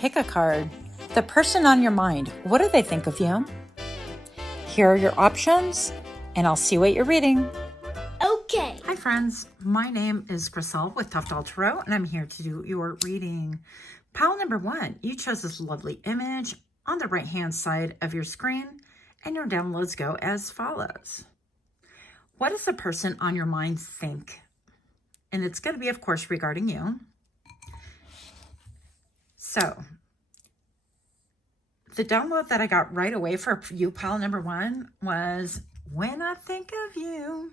Pickacard. The person on your mind, what do they think of you? Here are your options, and I'll see what you're reading. Okay. Hi friends, my name is Griselle with Toughdolltarot, and I'm here to do your reading. Pile number 1, you chose this lovely image on the right-hand side of your screen, and your downloads go as follows. What does the person on your mind think? And it's going to be, of course, regarding you. So, the download that I got right away for you, pile number 1, was, when I think of you,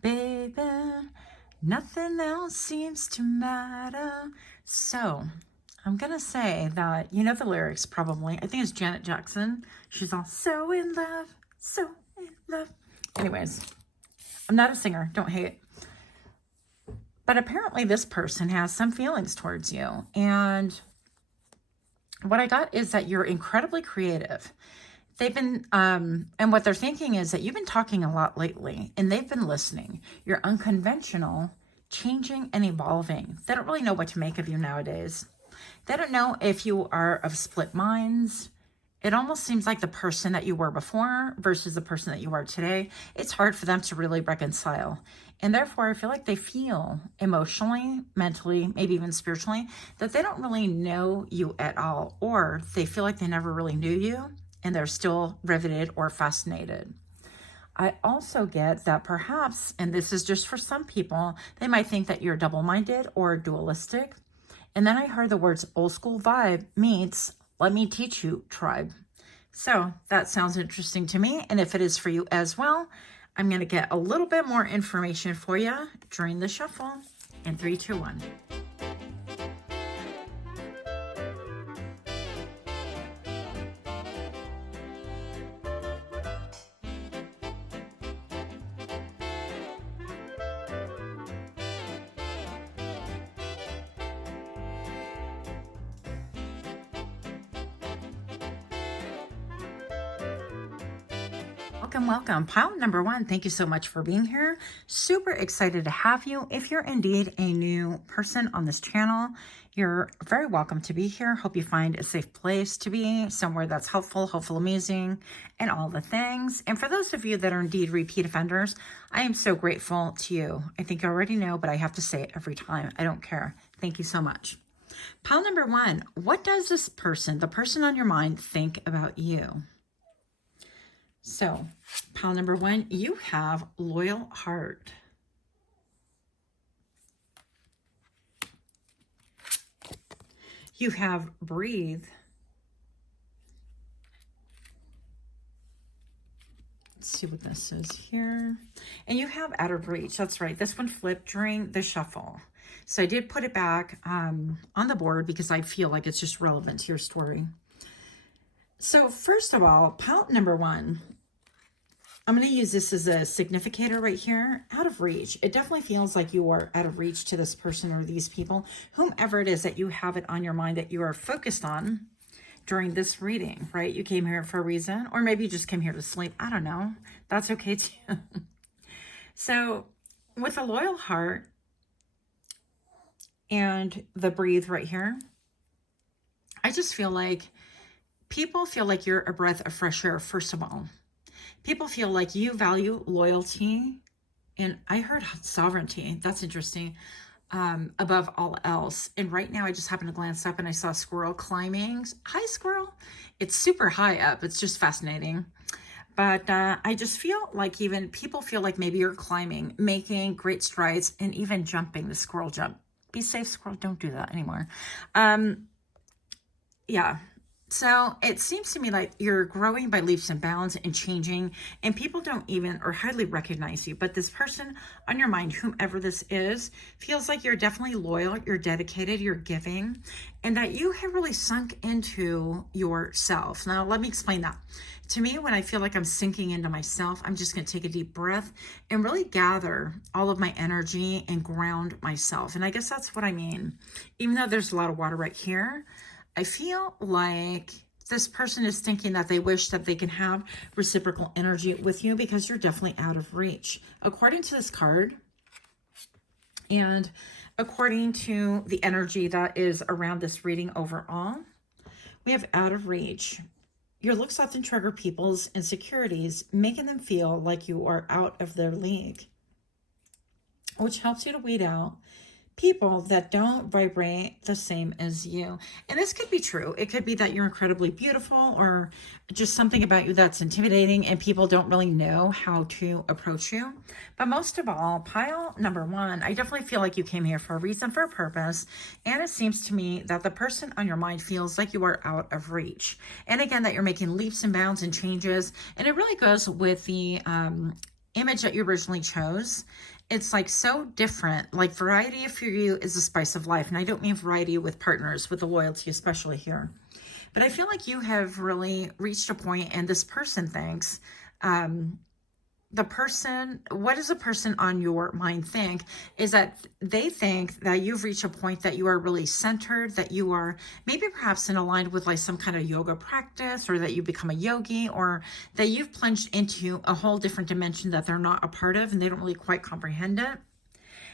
baby, nothing else seems to matter. So, I'm going to say that, you know the lyrics probably. I think it's Janet Jackson. She's all, so in love, so in love. Anyways, I'm not a singer. Don't hate. But apparently this person has some feelings towards you. And what I got is that you're incredibly creative. They've been, and what they're thinking is that you've been talking a lot lately, and they've been listening. You're unconventional, changing and evolving. They don't really know what to make of you nowadays. They don't know if you are of split minds. It almost seems like the person that you were before versus the person that you are today. It's hard for them to really reconcile. And therefore, I feel like they feel emotionally, mentally, maybe even spiritually, that they don't really know you at all, or they feel like they never really knew you and they're still riveted or fascinated. I also get that perhaps, and this is just for some people, they might think that you're double-minded or dualistic. And then I heard the words old school vibe meets let me teach you tribe. So that sounds interesting to me. And if it is for you as well, I'm going to get a little bit more information for you during the shuffle in 3, 2, 1. Welcome. Pile number 1, thank you so much for being here. Super excited to have you. If you're indeed a new person on this channel, you're very welcome to be here. Hope you find a safe place to be, somewhere that's helpful, hopeful, amazing, and all the things. And for those of you that are indeed repeat offenders, I am so grateful to you. I think you already know, but I have to say it every time. I don't care. Thank you so much. Pile number 1, what does this person, the person on your mind, think about you? So, pile number 1, you have loyal heart. You have breathe. Let's see what this is here. And you have out of reach. That's right. This one flipped during the shuffle. So I did put it back on the board because I feel like it's just relevant to your story. So first of all, pile number 1, I'm going to use this as a significator right here, out of reach. It definitely feels like you are out of reach to this person or these people, whomever it is that you have it on your mind that you are focused on during this reading, right? You came here for a reason, or maybe you just came here to sleep. I don't know. That's okay too. So with a loyal heart and the breathe right here, I just feel like people feel like you're a breath of fresh air, first of all. People feel like you value loyalty, and I heard sovereignty. That's interesting. Above all else. And right now I just happened to glance up and I saw a squirrel climbing. Hi, squirrel. It's super high up. It's just fascinating. But I just feel like even people feel like maybe you're climbing, making great strides, and even jumping the squirrel jump. Be safe, squirrel. Don't do that anymore. Yeah. So it seems to me like you're growing by leaps and bounds and changing, and people don't even or hardly recognize you. But this person on your mind, whomever this is, feels like you're definitely loyal, you're dedicated, you're giving, and that you have really sunk into yourself. Now, let me explain that. To me, when I feel like I'm sinking into myself, I'm just going to take a deep breath and really gather all of my energy and ground myself. And I guess that's what I mean. Even though there's a lot of water right here, I feel like this person is thinking that they wish that they can have reciprocal energy with you because you're definitely out of reach. According to this card, and according to the energy that is around this reading overall, We have out of reach. Your looks often trigger people's insecurities, making them feel like you are out of their league, which helps you to weed out people that don't vibrate the same as you. And this could be true. It could be that you're incredibly beautiful, or just something about you that's intimidating and people don't really know how to approach you. But most of all, pile number one, I definitely feel like you came here for a reason, for a purpose. And it seems to me that the person on your mind feels like you are out of reach. And again, that you're making leaps and bounds and changes. And it really goes with the image that you originally chose. It's like so different. Like variety for you is the spice of life. And I don't mean variety with partners, with the loyalty, especially here. But I feel like you have really reached a point, and this person thinks, what does the person on your mind think? Is that they think that you've reached a point that you are really centered, that you are maybe perhaps in aligned with like some kind of yoga practice, or that you become a yogi, or that you've plunged into a whole different dimension that they're not a part of and they don't really quite comprehend it.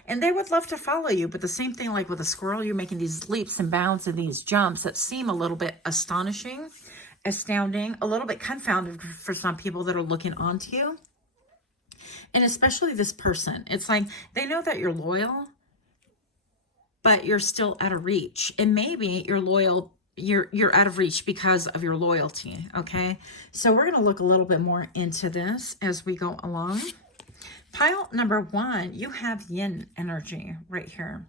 And they would love to follow you, but the same thing like with a squirrel, you're making these leaps and bounds and these jumps that seem a little bit astonishing, astounding, a little bit confounded for some people that are looking onto you. And especially this person, it's like they know that you're loyal, but you're still out of reach. And maybe you're loyal, you're out of reach because of your loyalty. Okay, so we're going to look a little bit more into this as we go along. Pile number one, you have yin energy right here.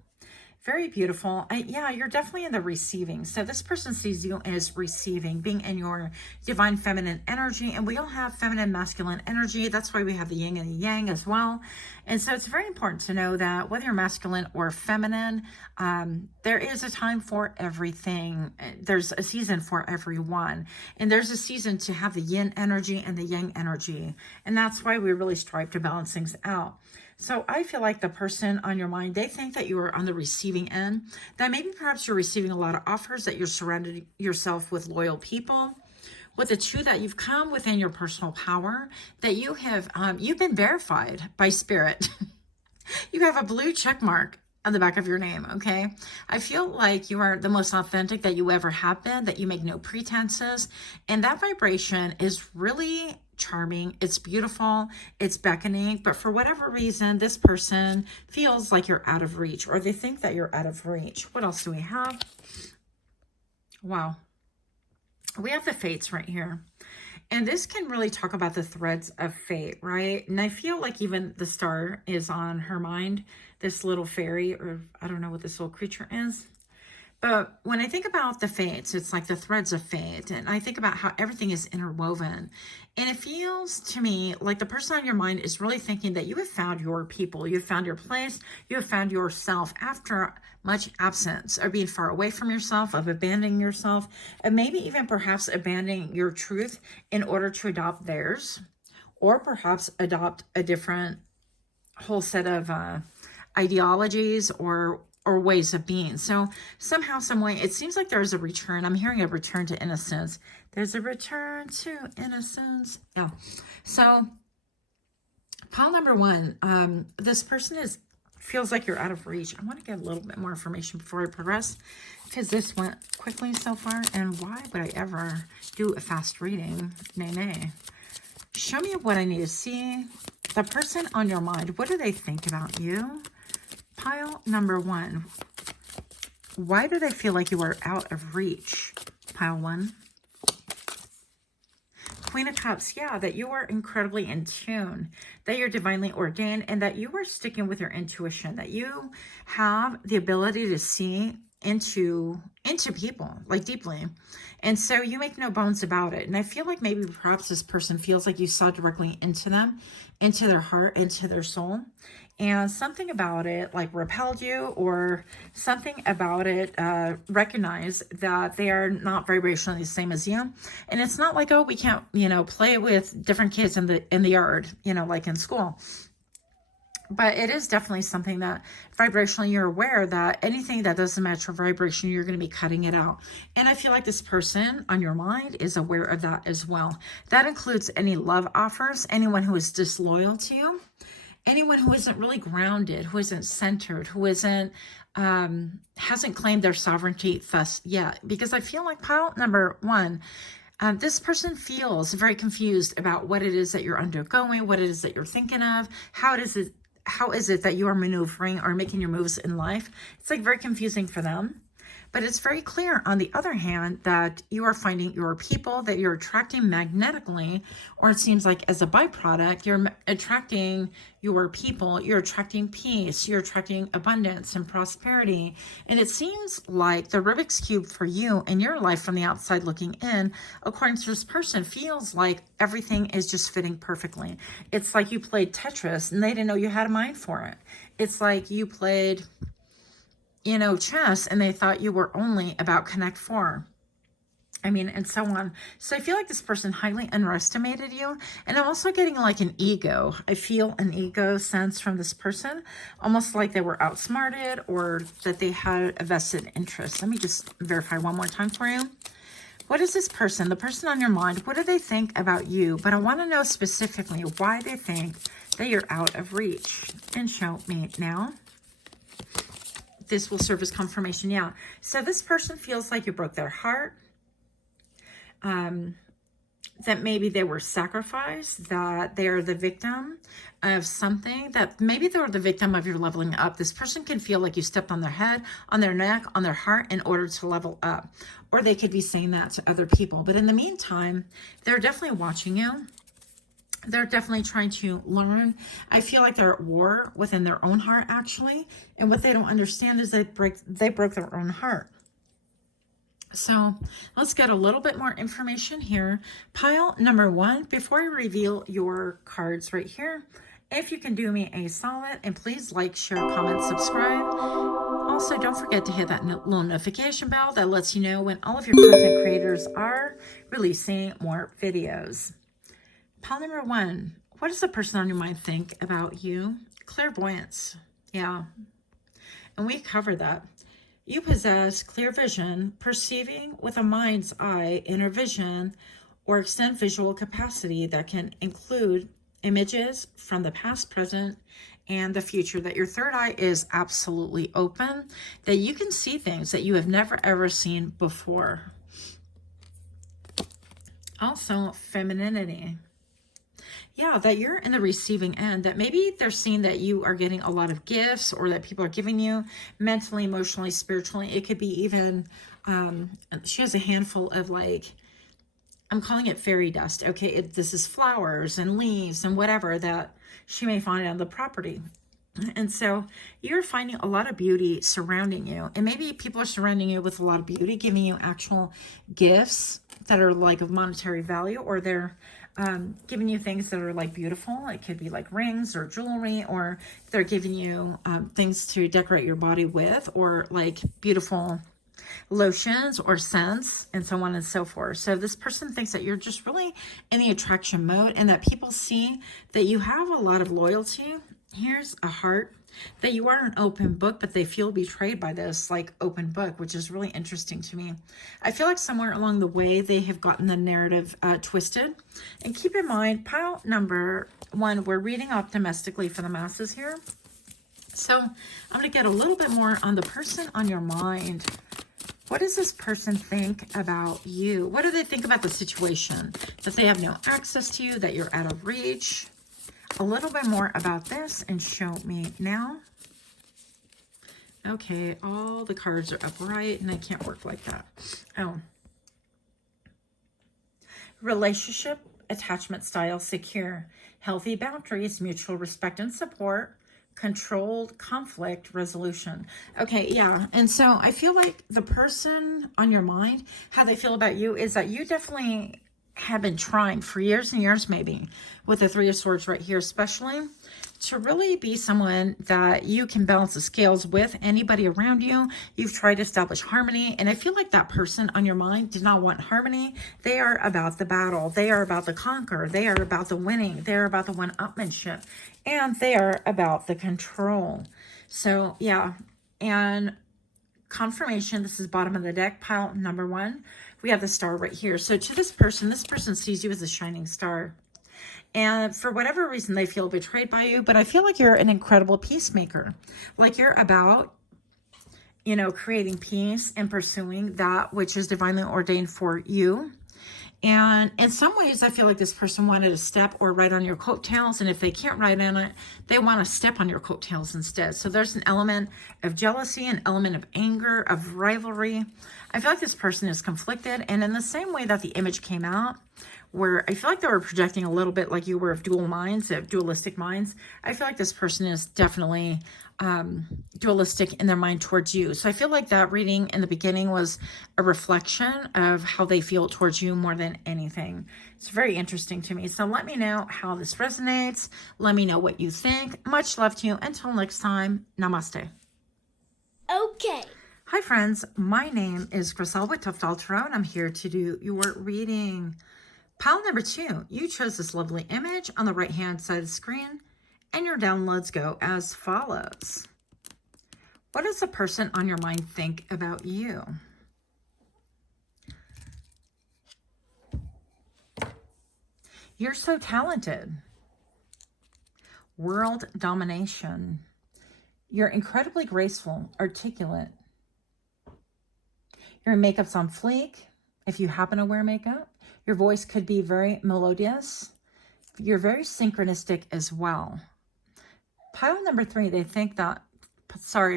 Very beautiful. Yeah, you're definitely in the receiving. So this person sees you as receiving, being in your divine feminine energy. And we all have feminine, masculine energy. That's why we have the yin and the yang as well. And so it's very important to know that whether you're masculine or feminine, there is a time for everything. There's a season for everyone. And there's a season to have the yin energy and the yang energy. And that's why we really strive to balance things out. So I feel like the person on your mind, they think that you are on the receiving end, that maybe perhaps you're receiving a lot of offers, that you're surrounded yourself with loyal people. With the two, that you've come within your personal power, that you have, you've been verified by spirit. You have a blue check mark on the back of your name, okay? I feel like you are the most authentic that you ever have been, that you make no pretenses. And that vibration is really charming. It's beautiful. It's beckoning. But for whatever reason, this person feels like you're out of reach, or they think that you're out of reach. What else do we have? Wow. We have the fates right here. And this can really talk about the threads of fate, right? And I feel like even the star is on her mind, this little fairy, or I don't know what this little creature is. But when I think about the fates, it's like the threads of fate. And I think about how everything is interwoven. And it feels to me like the person on your mind is really thinking that you have found your people. You have found your place. You have found yourself after much absence, or being far away from yourself, of abandoning yourself, and maybe even perhaps abandoning your truth in order to adopt theirs, or perhaps adopt a different whole set of ideologies or ways of being. So somehow, some way, it seems like there's a return. I'm hearing a return to innocence. There's a return to innocence. Yeah. So pile number one, this person feels like you're out of reach. I want to get a little bit more information before I progress, because this went quickly so far. And why would I ever do a fast reading? Nay. Show me what I need to see. The person on your mind, what do they think about you? Pile number one, why do they feel like you are out of reach? Pile one. Queen of Cups, yeah, that you are incredibly in tune, that you're divinely ordained, and that you are sticking with your intuition, that you have the ability to see into people, like deeply. And so you make no bones about it. And I feel like maybe perhaps this person feels like you saw directly into them, into their heart, into their soul. And something about it like repelled you, or something about it recognize that they are not vibrationally the same as you. And it's not like, oh, we can't, play with different kids in the yard, like in school. But it is definitely something that vibrationally you're aware that anything that doesn't match your vibration, you're going to be cutting it out. And I feel like this person on your mind is aware of that as well. That includes any love offers, anyone who is disloyal to you. anyone who isn't really grounded, who isn't centered, who isn't, hasn't claimed their sovereignty thus yet. Because I feel like pile number one, this person feels very confused about what it is that you're undergoing, what it is that you're thinking of, how is it that you are maneuvering or making your moves in life. It's like very confusing for them. But it's very clear, on the other hand, that you are finding your people that you're attracting magnetically, or it seems like as a byproduct, you're attracting your people, you're attracting peace, you're attracting abundance and prosperity. And it seems like the Rubik's Cube for you in your life from the outside looking in, according to this person, feels like everything is just fitting perfectly. It's like you played Tetris and they didn't know you had a mind for it. It's like you played, you know, chess, and they thought you were only about Connect 4. I mean, and so on. So I feel like this person highly underestimated you. And I'm also getting like an ego. I feel an ego sense from this person, almost like they were outsmarted or that they had a vested interest. Let me just verify one more time for you. What is this person, the person on your mind, what do they think about you? But I want to know specifically why they think that you're out of reach. And show me now. This will serve as confirmation. Yeah. So this person feels like you broke their heart. That maybe they were sacrificed, that they are the victim of something, that maybe they were the victim of your leveling up. This person can feel like you stepped on their head, on their neck, on their heart in order to level up. Or they could be saying that to other people. But in the meantime, they're definitely watching you. They're definitely trying to learn. I feel like they're at war within their own heart, actually. And what they don't understand is they broke their own heart. So let's get a little bit more information here. Pile number one, before I reveal your cards right here, if you can do me a solid and please like, share, comment, subscribe. Also, don't forget to hit that little notification bell that lets you know when all of your content creators are releasing more videos. Pile number one, what does the person on your mind think about you? Clairvoyance. Yeah. And we cover that. You possess clear vision, perceiving with a mind's eye, inner vision, or extend visual capacity that can include images from the past, present, and the future. That your third eye is absolutely open, that you can see things that you have never ever seen before. Also, femininity. Yeah, that you're in the receiving end, that maybe they're seeing that you are getting a lot of gifts or that people are giving you mentally, emotionally, spiritually. It could be even, she has a handful of like, I'm calling it fairy dust. Okay, this is flowers and leaves and whatever that she may find on the property. And so you're finding a lot of beauty surrounding you. And maybe people are surrounding you with a lot of beauty, giving you actual gifts that are like of monetary value, or they're giving you things that are like beautiful. It could be like rings or jewelry, or they're giving you things to decorate your body with, or like beautiful lotions or scents and so on and so forth. So this person thinks that you're just really in the attraction mode, and that people see that you have a lot of loyalty. Here's a heart, that you are an open book, but they feel betrayed by this like open book, which is really interesting to me. I feel like somewhere along the way they have gotten the narrative twisted. And keep in mind, pile number one, we're reading optimistically for the masses here. So I'm going to get a little bit more on the person on your mind. What does this person think about you? What do they think about the situation? That they have no access to you, that you're out of reach? A little bit more about this and show me now. Okay, all the cards are upright and I can't work like that. Oh. Relationship, attachment style, secure, healthy boundaries, mutual respect and support, controlled conflict resolution. Okay, yeah. And so I feel like the person on your mind, how they feel about you is that you definitely have been trying for years and years, maybe with the Three of Swords right here, especially to really be someone that you can balance the scales with anybody around you. You've tried to establish harmony, and I feel like that person on your mind did not want harmony. They are about the battle. They are about the conquer. They are about the winning. They're about the one-upmanship, and they are about the control. So yeah, and confirmation, this is bottom of the deck, pile number one. We have the star right here. So to this person sees you as a shining star. And for whatever reason, they feel betrayed by you, but I feel like you're an incredible peacemaker. Like you're about, you know, creating peace and pursuing that which is divinely ordained for you. And in some ways, I feel like this person wanted to step or ride on your coattails. And if they can't ride on it, they want to step on your coattails instead. So there's an element of jealousy, an element of anger, of rivalry. I feel like this person is conflicted. And in the same way that the image came out, where I feel like they were projecting a little bit like you were of dual minds, of dualistic minds, I feel like this person is definitely dualistic in their mind towards you. So I feel like that reading in the beginning was a reflection of how they feel towards you more than anything. It's very interesting to me. So let me know how this resonates. Let me know what you think. Much love to you. Until next time, namaste. Okay. Hi friends, my name is Griselle with Toughdolltarot, and I'm here to do your reading. Pile number 2, you chose this lovely image on the right hand side of the screen, and your downloads go as follows. What does the person on your mind think about you? You're so talented. World domination. You're incredibly graceful, articulate. Your makeup's on fleek. If you happen to wear makeup, your voice could be very melodious. You're very synchronistic as well. Pile number 3, they think that,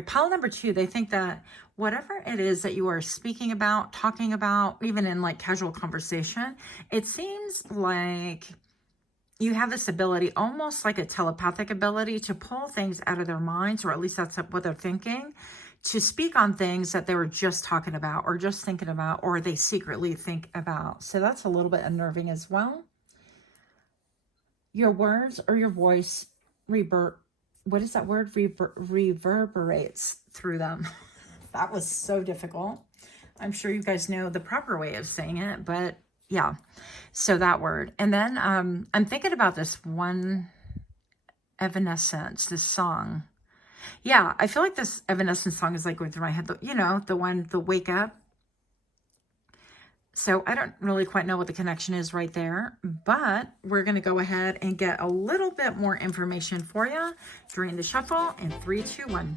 pile number 2, they think that whatever it is that you are speaking about, talking about, even in like casual conversation, it seems like you have this ability, almost like a telepathic ability, to pull things out of their minds, or at least that's what they're thinking, to speak on things that they were just talking about or just thinking about, or they secretly think about. So that's a little bit unnerving as well. Your words or your voice reverberates through them. That was so difficult. I'm sure you guys know the proper way of saying it, but yeah. So that word. And then I'm thinking about this one, Evanescence, this song. Yeah, I feel like this Evanescence song is like going through my head. You know, the one, the Wake Up. So I don't really quite know what the connection is right there, but we're going to go ahead and get a little bit more information for you during the shuffle in 3, 2, 1.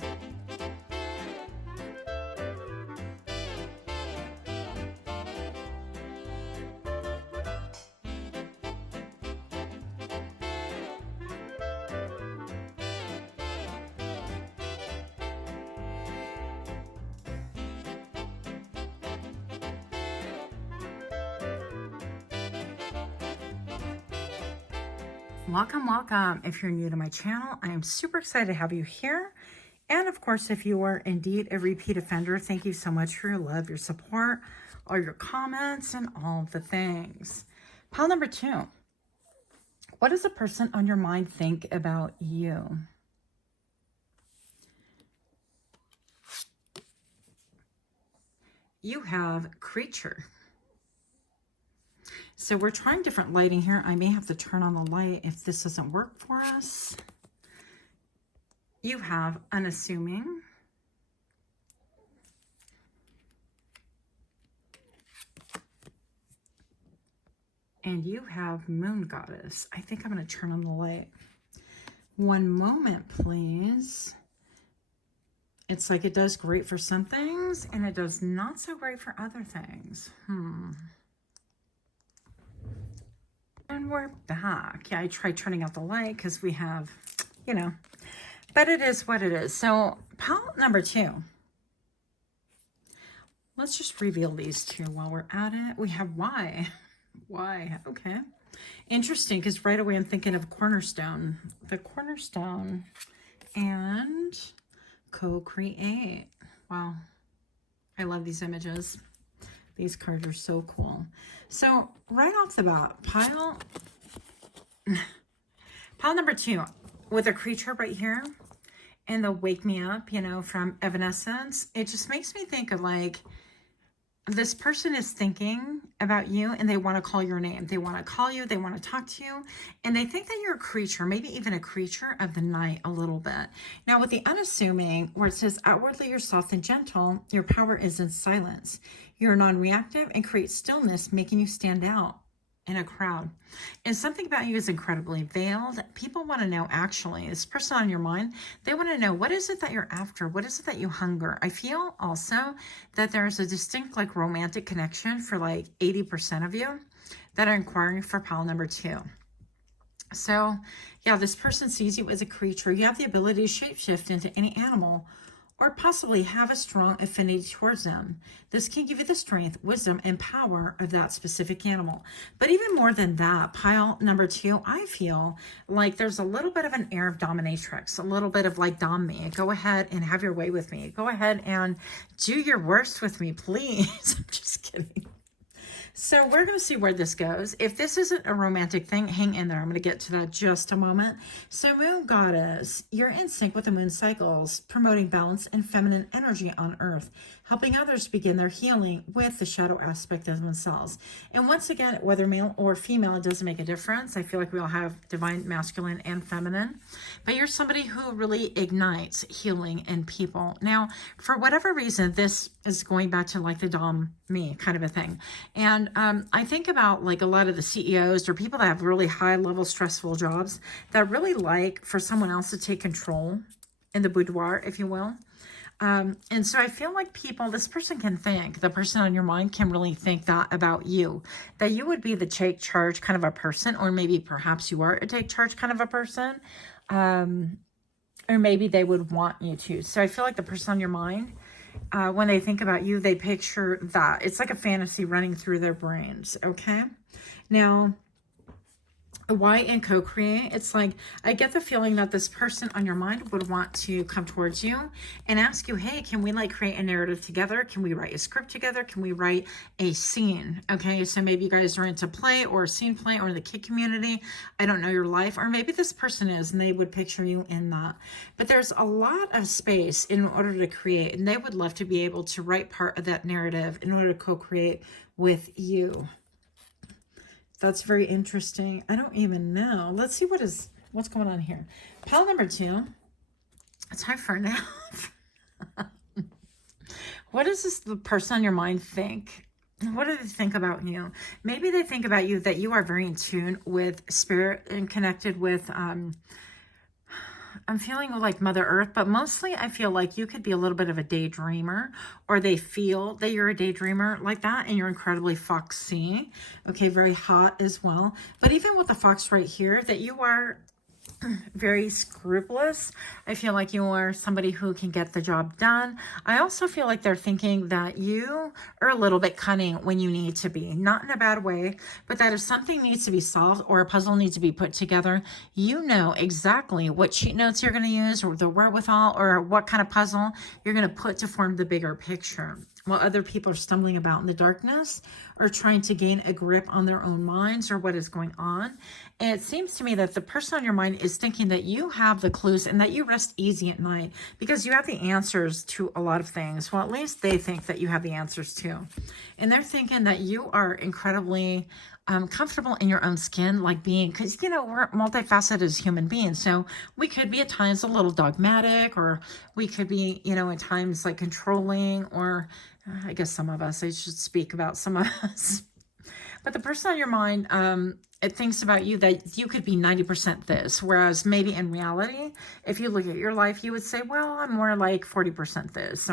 Welcome, welcome. If you're new to my channel, I am super excited to have you here. And of course, if you are indeed a repeat offender, thank you so much for your love, your support, all your comments, and all of the things. Pile number 2. What does the person on your mind think about you? You have creature. So we're trying different lighting here. I may have to turn on the light if this doesn't work for us. You have unassuming. And you have moon goddess. I think I'm going to turn on the light. One moment, please. It's like it does great for some things and it does not so great for other things. And we're back. Yeah, I tried turning out the light because we have, you know, but it is what it is. So pile number 2. Let's just reveal these 2 while we're at it. We have why. Why? Okay. Interesting, because right away I'm thinking of cornerstone. The cornerstone and co-create. Wow. I love these images. These cards are so cool. So right off the bat, pile number 2 with a creature right here and the wake me up, you know, from Evanescence. It just makes me think of like, this person is thinking about you and they want to call your name. They want to call you. They want to talk to you. And they think that you're a creature, maybe even a creature of the night a little bit. Now with the unassuming, where it says outwardly you're soft and gentle, your power is in silence. You're non-reactive and create stillness, making you stand out in a crowd. And something about you is incredibly veiled. People want to know, actually, this person on your mind, they want to know, what is it that you're after? What is it that you hunger? I feel also that there's a distinct like romantic connection for like 80% of you that are inquiring for pile number 2. So yeah, this person sees you as a creature. You have the ability to shapeshift into any animal or possibly have a strong affinity towards them. This can give you the strength, wisdom, and power of that specific animal. But even more than that, pile number 2, I feel like there's a little bit of an air of dominatrix, a little bit of like, dom me. Go ahead and have your way with me. Go ahead and do your worst with me, please. I'm just kidding. So we're going to see where this goes. If this isn't a romantic thing, hang in there. I'm going to get to that just a moment. So Moon Goddess, you're in sync with the moon cycles, promoting balance and feminine energy on Earth, helping others begin their healing with the shadow aspect of themselves. And once again, whether male or female, it doesn't make a difference. I feel like we all have divine masculine and feminine, but you're somebody who really ignites healing in people. Now, for whatever reason, this is going back to like the dom me kind of a thing. And I think about like a lot of the CEOs or people that have really high level stressful jobs that really like for someone else to take control in the boudoir, if you will. And so I feel like this person can think, the person on your mind can really think that about you, that you would be the take charge kind of a person, or maybe perhaps you are a take charge kind of a person. Or maybe they would want you to. So I feel like the person on your mind, when they think about you, they picture that. It's like a fantasy running through their brains, okay? Now, why in co-create? It's like, I get the feeling that this person on your mind would want to come towards you and ask you, hey, can we like create a narrative together? Can we write a script together? Can we write a scene? Okay, so maybe you guys are into play or scene play or the kid community. I don't know your life, or maybe this person is and they would picture you in that. But there's a lot of space in order to create, and they would love to be able to write part of that narrative in order to co-create with you. That's very interesting. I don't even know. Let's see what's going on here. Pile number 2. It's time for a nap. What does the person on your mind think? What do they think about you? Maybe they think about you that you are very in tune with spirit and connected with I'm feeling like Mother Earth, but mostly I feel like you could be a little bit of a daydreamer, or they feel that you're a daydreamer like that, and you're incredibly foxy. Okay, very hot as well. But even with the fox right here, that you are very scrupulous. I feel like you are somebody who can get the job done. I also feel like they're thinking that you are a little bit cunning when you need to be, not in a bad way, but that if something needs to be solved or a puzzle needs to be put together, you know exactly what cheat notes you're going to use, or the wherewithal, or what kind of puzzle you're going to put to form the bigger picture, while other people are stumbling about in the darkness or trying to gain a grip on their own minds or what is going on. And it seems to me that the person on your mind is thinking that you have the clues and that you rest easy at night because you have the answers to a lot of things. Well, at least they think that you have the answers too. And they're thinking that you are incredibly comfortable in your own skin, like being, because, you know, we're multifaceted as human beings. So we could be at times a little dogmatic, or we could be, you know, at times like controlling, or I guess some of us, I should speak about some of us. But the person on your mind, it thinks about you that you could be 90% this, whereas maybe in reality, if you look at your life, you would say, well, I'm more like 40% this,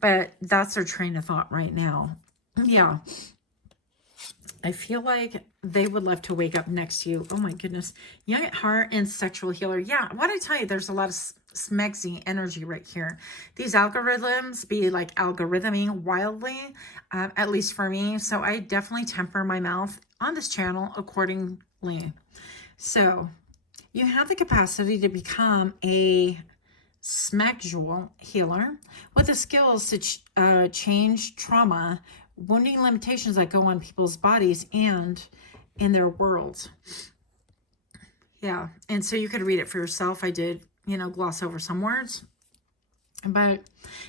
but that's their train of thought right now. Yeah. I feel like they would love to wake up next to you. Oh my goodness. Young at heart and sexual healer. Yeah, what I tell you, there's a lot of smexy energy right here. These algorithms be like algorithming wildly, at least for me. So I definitely temper my mouth on this channel accordingly. So you have the capacity to become a sexual healer with the skills to change trauma, wounding limitations that go on people's bodies and in their worlds. Yeah, and so you could read it for yourself. I did, you know, gloss over some words. But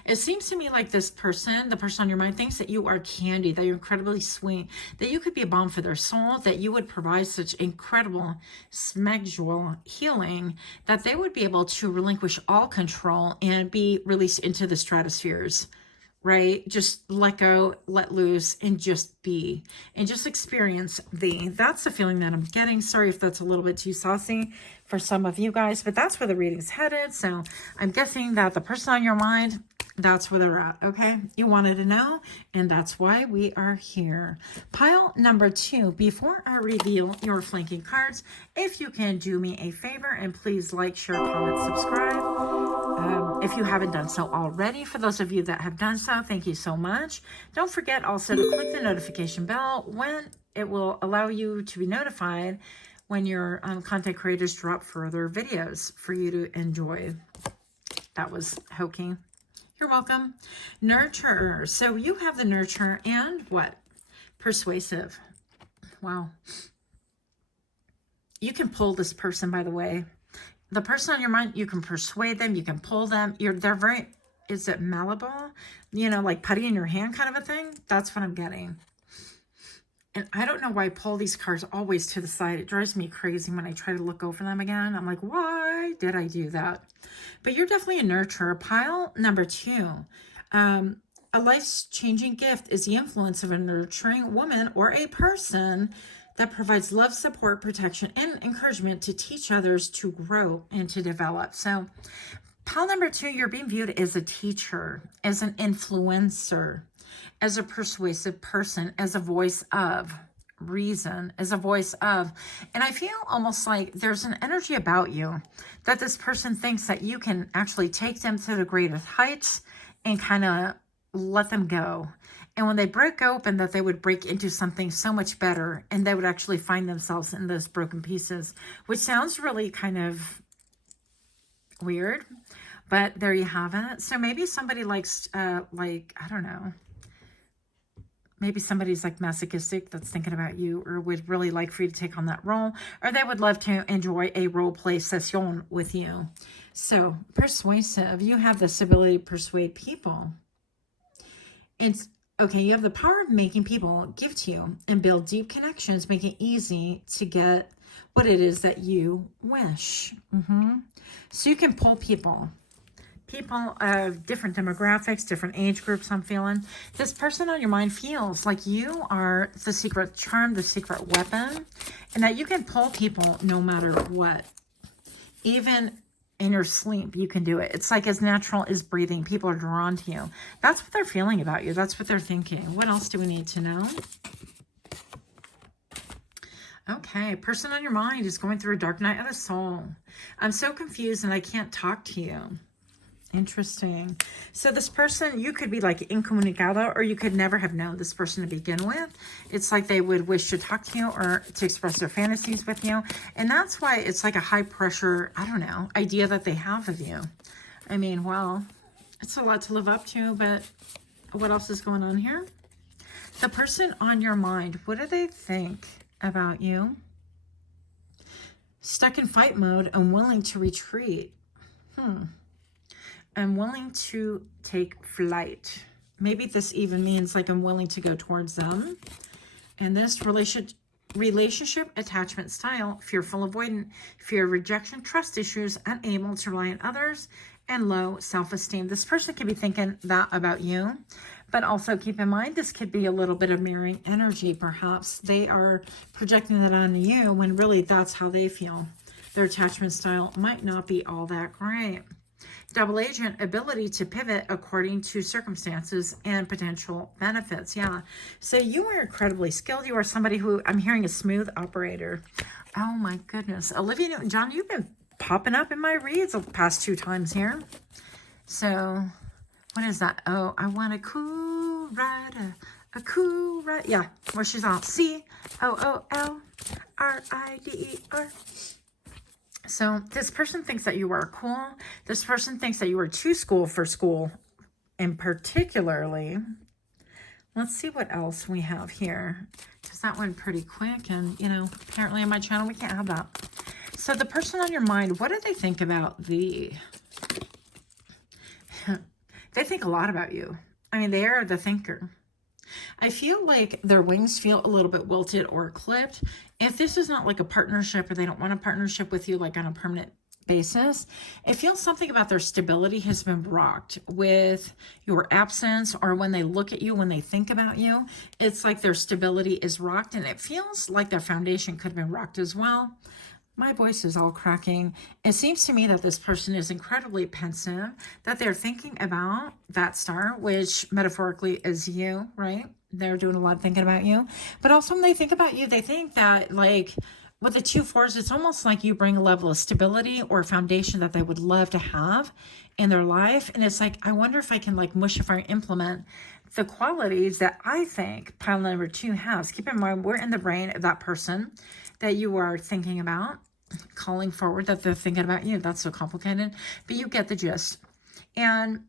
it seems to me like this person, the person on your mind, thinks that you are candy, that you're incredibly sweet, that you could be a balm for their soul, that you would provide such incredible sexual healing that they would be able to relinquish all control and be released into the stratospheres right? Just let go, let loose, and just be, and just experience the. That's the feeling that I'm getting. Sorry if that's a little bit too saucy for some of you guys, but that's where the reading's headed. So I'm guessing that the person on your mind, that's where they're at, okay? You wanted to know, and that's why we are here. Pile number 2, before I reveal your flanking cards, if you can do me a favor and please like, share, comment, subscribe. If you haven't done so already, for those of you that have done so, thank you so much. Don't forget also to click the notification bell when it will allow you to be notified when your content creators drop further videos for you to enjoy. That was hokey. You're welcome. Nurturer. So you have the nurturer and what? Persuasive. Wow. You can pull this person, by the way. The person on your mind, you can persuade them, you can pull them. They're very, is it malleable? You know, like putty in your hand kind of a thing? That's what I'm getting. And I don't know why I pull these cards always to the side. It drives me crazy when I try to look over them again. I'm like, why did I do that? But you're definitely a nurturer. Pile number 2. A life-changing gift is the influence of a nurturing woman or a person that provides love, support, protection, and encouragement to teach others to grow and to develop. So pile number 2, you're being viewed as a teacher, as an influencer, as a persuasive person, as a voice of reason, as a voice of, and I feel almost like there's an energy about you that this person thinks that you can actually take them to the greatest heights and kind of let them go. And when they break open, that they would break into something so much better, and they would actually find themselves in those broken pieces, which sounds really kind of weird, but there you have it. So maybe somebody likes, like, I don't know, maybe somebody's like masochistic that's thinking about you, or would really like for you to take on that role, or they would love to enjoy a role play session with you. So persuasive, you have this ability to persuade people. It's okay, you have the power of making people give to you and build deep connections, make it easy to get what it is that you wish. So you can pull people of different demographics, different age groups. I'm feeling this person on your mind feels like you are the secret charm, the secret weapon, and that you can pull people no matter what. Even in your sleep, you can do it. It's like as natural as breathing. People are drawn to you. That's what they're feeling about you. That's what they're thinking. What else do we need to know? Okay, person on your mind is going through a dark night of the soul. I'm so confused and I can't talk to you. Interesting. So this person, you could be like incomunicado, or you could never have known this person to begin with. It's like they would wish to talk to you or to express their fantasies with you. And that's why it's like a high pressure, I don't know, idea that they have of you. I mean, well, it's a lot to live up to, but what else is going on here? The person on your mind, what do they think about you? Stuck in fight mode and willing to retreat. I'm willing to take flight. Maybe this even means like I'm willing to go towards them. And this relationship attachment style, fearful, avoidant, fear of rejection, trust issues, unable to rely on others, and low self-esteem. This person could be thinking that about you, but also keep in mind, this could be a little bit of mirroring energy. Perhaps they are projecting that onto you when really that's how they feel. Their attachment style might not be all that great. Double agent, ability to pivot according to circumstances and potential benefits. Yeah. So you are incredibly skilled. You are somebody who, I'm hearing, a smooth operator. Oh my goodness. Olivia Newton-John, you've been popping up in my reads the past 2 times here. So what is that? Oh, I want a cool rider. A cool rider. Yeah. Where she's on COOLRIDER. So this person thinks that you are cool. This person thinks that you are too cool for school. And particularly, let's see what else we have here. Because that went pretty quick. And, you know, apparently on my channel, we can't have that. So the person on your mind, what do they think about the... They think a lot about you. I mean, they are the thinker. I feel like their wings feel a little bit wilted or clipped. If this is not like a partnership, or they don't want a partnership with you like on a permanent basis, it feels something about their stability has been rocked with your absence, or when they look at you, when they think about you, it's like their stability is rocked, and it feels like their foundation could have been rocked as well. My voice is all cracking. It seems to me that this person is incredibly pensive, that they're thinking about that star, which metaphorically is you, right? They're doing a lot of thinking about you. But also when they think about you, they think that, like, with the 2 4s, it's almost like you bring a level of stability or foundation that they would love to have in their life. And it's like, I wonder if I can, like, mush if I implement the qualities that I think pile number 2 has. Keep in mind, we're in the brain of that person that you are thinking about, calling forward, that they're thinking about you. That's so complicated, but you get the gist. And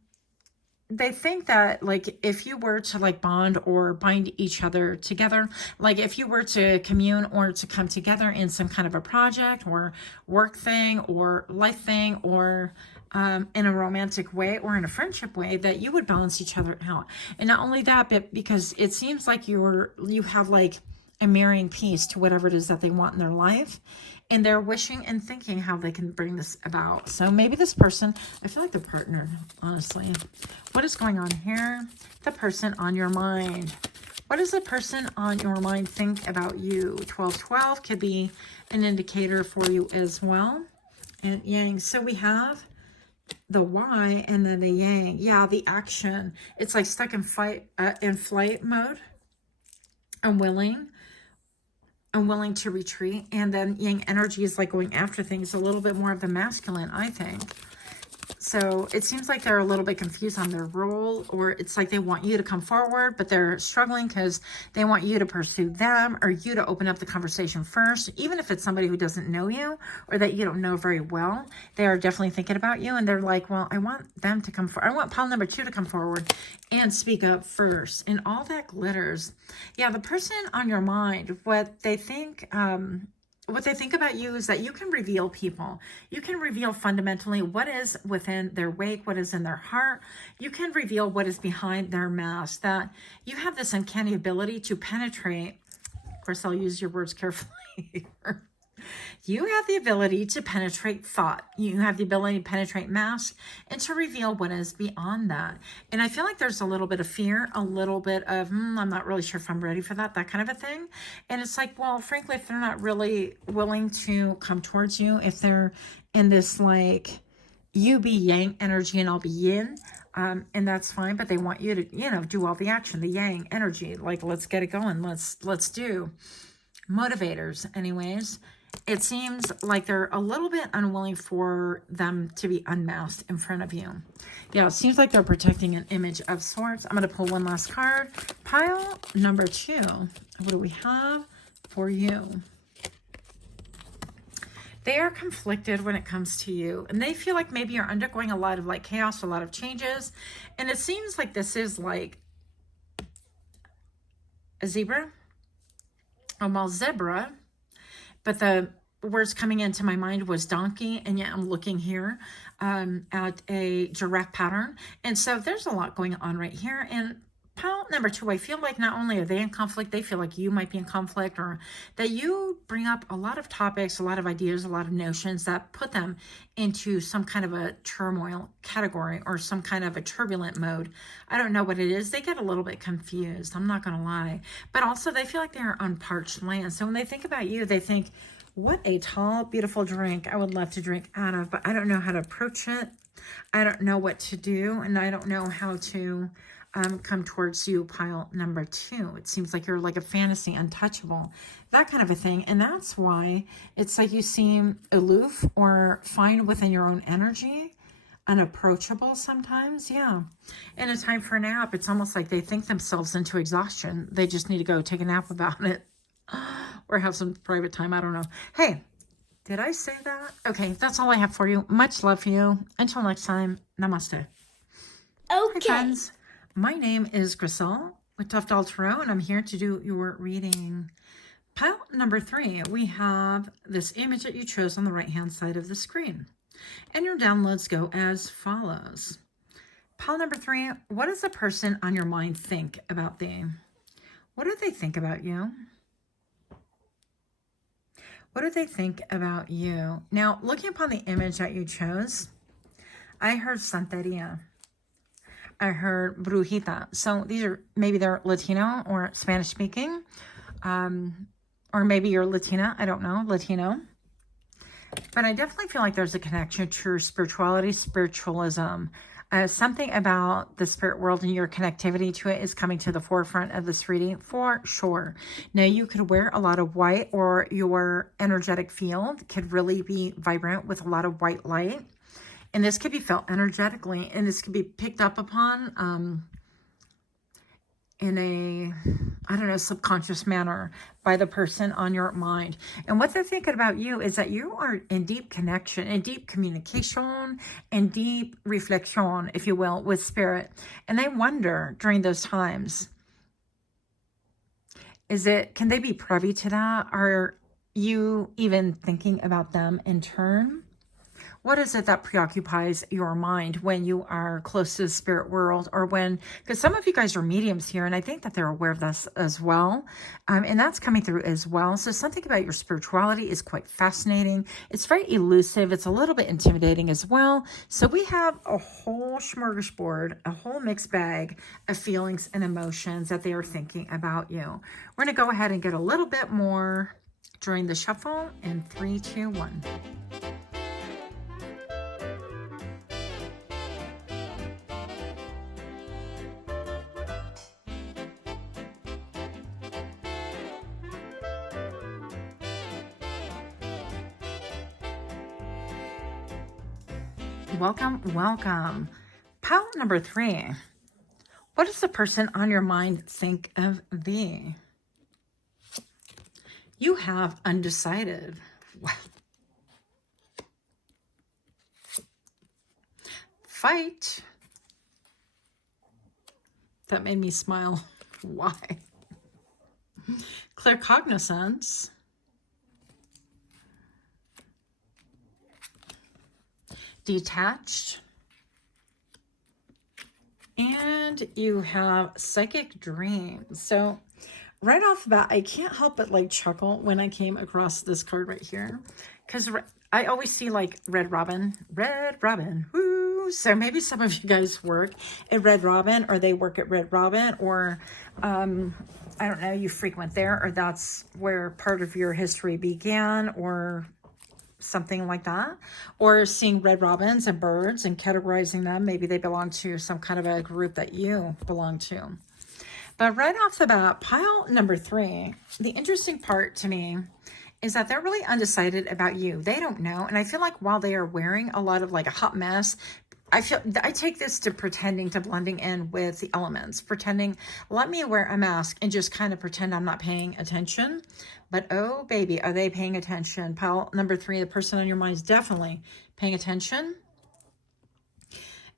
they think that, like, if you were to, like, bond or bind each other together, like if you were to commune or to come together in some kind of a project or work thing or life thing, or in a romantic way or in a friendship way, that you would balance each other out. And not only that, but because it seems like you have like a marrying piece to whatever it is that they want in their life, and they're wishing and thinking how they can bring this about. So maybe this person, I feel like the partner, honestly. What is going on here? The person on your mind. What does the person on your mind think about you? 1212 could be an indicator for you as well. And yang. So we have the Y and then the yang. Yeah, the action. It's like stuck in flight mode. Unwilling to retreat. And then yang energy is like going after things, a little bit more of the masculine, I think. So it seems like they're a little bit confused on their role, or it's like they want you to come forward, but they're struggling because they want you to pursue them, or you to open up the conversation first. Even if it's somebody who doesn't know you or that you don't know very well, they are definitely thinking about you, and they're like, well, I want them to come forward. I want pile number 2 to come forward and speak up first. And all that glitters. Yeah, the person on your mind, what they think about you is that you can reveal people. You can reveal fundamentally what is within their wake, what is in their heart. You can reveal what is behind their mask, that you have this uncanny ability to penetrate. Of course, I'll use your words carefully. You have the ability to penetrate thought. You have the ability to penetrate mask and to reveal what is beyond that. And I feel like there's a little bit of fear, a little bit of, I'm not really sure if I'm ready for that kind of a thing. And it's like, well, frankly, if they're not really willing to come towards you, if they're in this, like, you be yang energy and I'll be yin, and that's fine, but they want you to, do all the action, the yang energy, like, let's get it going. Let's do motivators. Anyways, it seems like they're a little bit unwilling for them to be unmasked in front of you. Yeah, it seems like they're protecting an image of sorts. I'm going to pull one last card. Pile number 2. What do we have for you? They are conflicted when it comes to you, and they feel like maybe you're undergoing a lot of, like, chaos, a lot of changes. And it seems like this is like a zebra, almost zebra, but the words coming into my mind was donkey, and yet I'm looking here at a giraffe pattern. And so there's a lot going on right here. And pile number 2, I feel like not only are they in conflict, they feel like you might be in conflict, or that you bring up a lot of topics, a lot of ideas, a lot of notions that put them into some kind of a turmoil category or some kind of a turbulent mode. I don't know what it is. They get a little bit confused, I'm not going to lie. But also they feel like they're on parched land. So when they think about you, they think, what a tall, beautiful drink I would love to drink out of, but I don't know how to approach it. I don't know what to do, and I don't know how to come towards you, pile number 2. It seems like you're like a fantasy, untouchable, that kind of a thing. And that's why it's like you seem aloof or fine within your own energy, unapproachable sometimes. Yeah. And a time for a nap. It's almost like they think themselves into exhaustion. They just need to go take a nap about it or have some private time. I don't know. Hey, did I say that? Okay, that's all I have for you. Much love for you. Until next time, namaste. Okay. Hi, friends. My name is Grisel with Toughdolltarot, and I'm here to do your reading. Pile number 3, we have this image that you chose on the right-hand side of the screen. And your downloads go as follows. Pile number 3, what does the person on your mind think about thee? What do they think about you? What do they think about you? Now, looking upon the image that you chose, I heard Santeria. I heard Brujita. So these are, maybe they're Latino or Spanish speaking. Or maybe you're Latina. I don't know. Latino. But I definitely feel like there's a connection to spirituality, spiritualism. Something about the spirit world and your connectivity to it is coming to the forefront of this reading for sure. Now, you could wear a lot of white, or your energetic field could really be vibrant with a lot of white light. And this could be felt energetically, and this could be picked up upon in a, I don't know, subconscious manner by the person on your mind. And what they're thinking about you is that you are in deep connection, in deep communication, and deep reflection, if you will, with spirit. And they wonder during those times, can they be privy to that? Are you even thinking about them in turn? What is it that preoccupies your mind when you are close to the spirit world, or because some of you guys are mediums here, and I think that they're aware of this as well. And that's coming through as well. So something about your spirituality is quite fascinating. It's very elusive. It's a little bit intimidating as well. So we have a whole smorgasbord, a whole mixed bag of feelings and emotions that they are thinking about you. We're going to go ahead and get a little bit more during the shuffle in 3, 2, 1. Welcome, welcome. Pile number 3. What does the person on your mind think of thee? You have undecided. Wow. Fight. That made me smile. Why? Clear cognizance. Detached. And you have psychic dreams. So right off the bat, I can't help but like chuckle when I came across this card right here, because I always see like Red Robin, woo. So maybe some of you guys work at Red Robin, or they work at Red Robin, or I don't know, you frequent there, or that's where part of your history began, or something like that, or seeing red robins and birds and categorizing them. Maybe they belong to some kind of a group that you belong to. But right off the bat, pile number 3, the interesting part to me is that they're really undecided about you. They don't know. And I feel like while they are wearing a lot of like a hot mess, I take this to pretending to blending in with the elements, pretending, let me wear a mask and just kind of pretend I'm not paying attention. But oh baby, are they paying attention? Pile number 3, the person on your mind is definitely paying attention.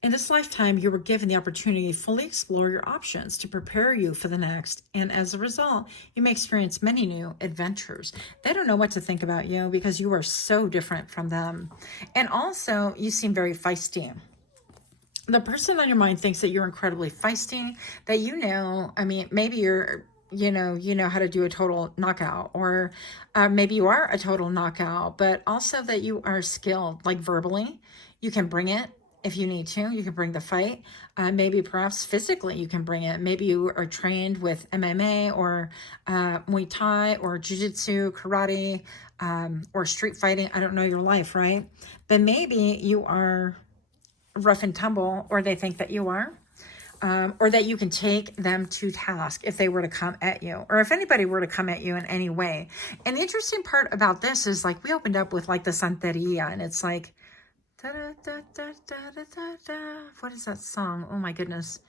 In this lifetime, you were given the opportunity to fully explore your options to prepare you for the next. And as a result, you may experience many new adventures. They don't know what to think about you because you are so different from them. And also, you seem very feisty. The person on your mind thinks that you're incredibly feisty, that I mean, maybe you're, you know how to do a total knockout, or maybe you are a total knockout, but also that you are skilled, like verbally. You can bring it if you need to. You can bring the fight. Maybe perhaps physically you can bring it. Maybe you are trained with MMA or Muay Thai or Jiu-Jitsu, karate, or street fighting. I don't know your life, right? But maybe you are rough and tumble, or they think that you are, or that you can take them to task if they were to come at you, or if anybody were to come at you in any way. And the interesting part about this is, like, we opened up with like the Santeria, and it's like, da, da, da, da, da, da, da, da. What is that song? Oh my goodness.